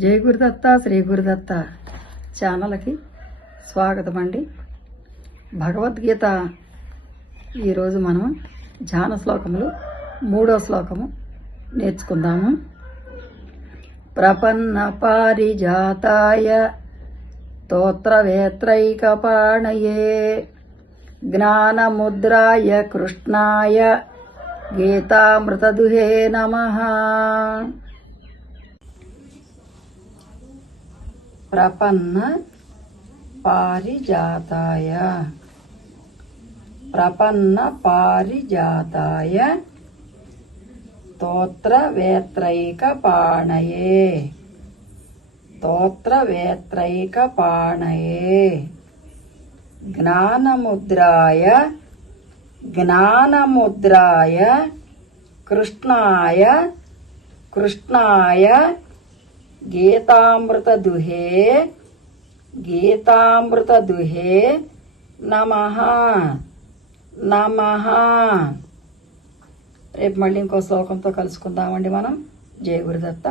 జై గురుదత్త శ్రీ గురుదత్త ఛానల్కి స్వాగతం అండి. భగవద్గీత ఈరోజు మనం ధ్యాన శ్లోకములు 3వ శ్లోకము నేర్చుకుందాము. ప్రపన్న పారిజాతాయ స్తోత్రవేత్రైకపాణయే జ్ఞానముద్రాయ కృష్ణాయ గీతామృతదుహే నమః. ప్రపన్న పారిజాతాయ ప్రపన్న పారిజాతాయ స్తోత్రవేత్రైకపాణయే స్తోత్రవేత్రైకపాణయే జ్ఞానముద్రాయ కృష్ణాయ గీతామృతదుహే నమః. రేపు మళ్ళీ ఇంకో శ్లోకంతో కలుసుకుందామండి మనం. జై గురుదత్త.